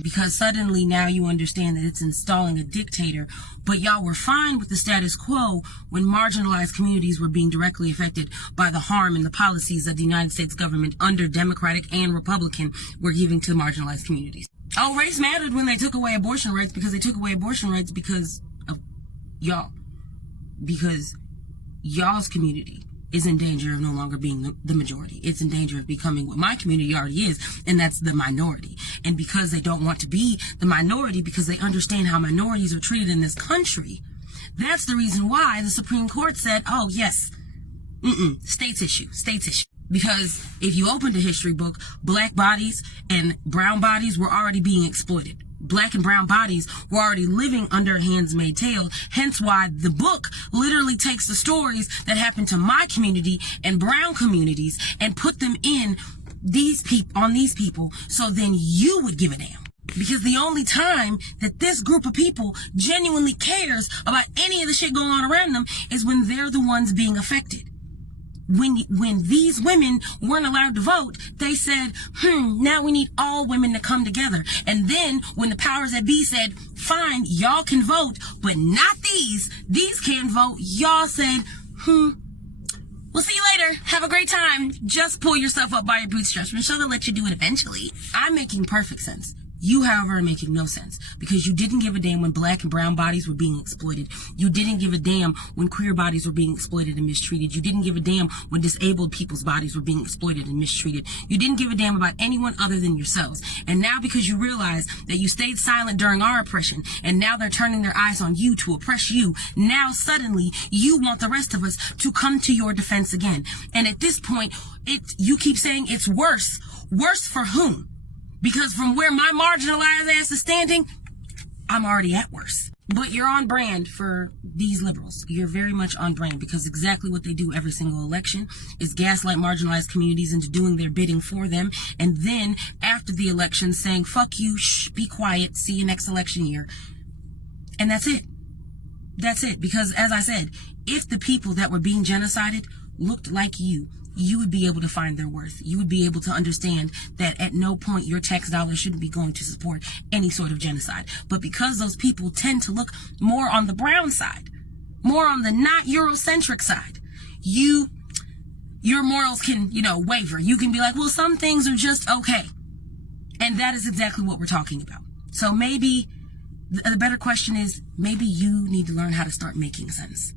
because suddenly now you understand that it's installing a dictator, but y'all were fine with the status quo when marginalized communities were being directly affected by the harm and the policies that the United States government, under Democratic and Republican, were giving to marginalized communities. Oh, race mattered when they took away abortion rights, because they took away abortion rights because of y'all. Because y'all's community is in danger of no longer being the majority. It's in danger of becoming what my community already is, and that's the minority. And because they don't want to be the minority, because they understand how minorities are treated in this country, that's the reason why the Supreme Court said, oh, yes, states issue. Because if you opened a history book, black bodies and brown bodies were already being exploited. Black and brown bodies were already living under a handmaid's tale, hence why the book literally takes the stories that happened to my community and brown communities and put them in these people, so then you would give a damn. Because the only time that this group of people genuinely cares about any of the shit going on around them is when they're the ones being affected. When these women weren't allowed to vote, they said, now we need all women to come together. And then when the powers that be said, fine, y'all can vote, but not these can't vote, y'all said, we'll see you later. Have a great time. Just pull yourself up by your bootstraps. Michelle will let you do it eventually. I'm making perfect sense. You, however, are making no sense, because you didn't give a damn when black and brown bodies were being exploited. You didn't give a damn when queer bodies were being exploited and mistreated. You didn't give a damn when disabled people's bodies were being exploited and mistreated. You didn't give a damn about anyone other than yourselves. And now, because you realize that you stayed silent during our oppression, and now they're turning their eyes on you to oppress you, now suddenly you want the rest of us to come to your defense again. And at this point, you keep saying it's worse. Worse for whom? Because from where my marginalized ass is standing, I'm already at worse. But you're on brand for these liberals. You're very much on brand, because exactly what they do every single election is gaslight marginalized communities into doing their bidding for them. And then after the election saying, fuck you, shh, be quiet, see you next election year. And that's it. That's it. Because as I said, if the people that were being genocided looked like you would be able to find their worth. You would be able to understand that at no point your tax dollars shouldn't be going to support any sort of genocide. But because those people tend to look more on the brown side, more on the not Eurocentric side, your morals can, waver. You can be like, well, some things are just okay. And that is exactly what we're talking about. So maybe the better question is, maybe you need to learn how to start making sense.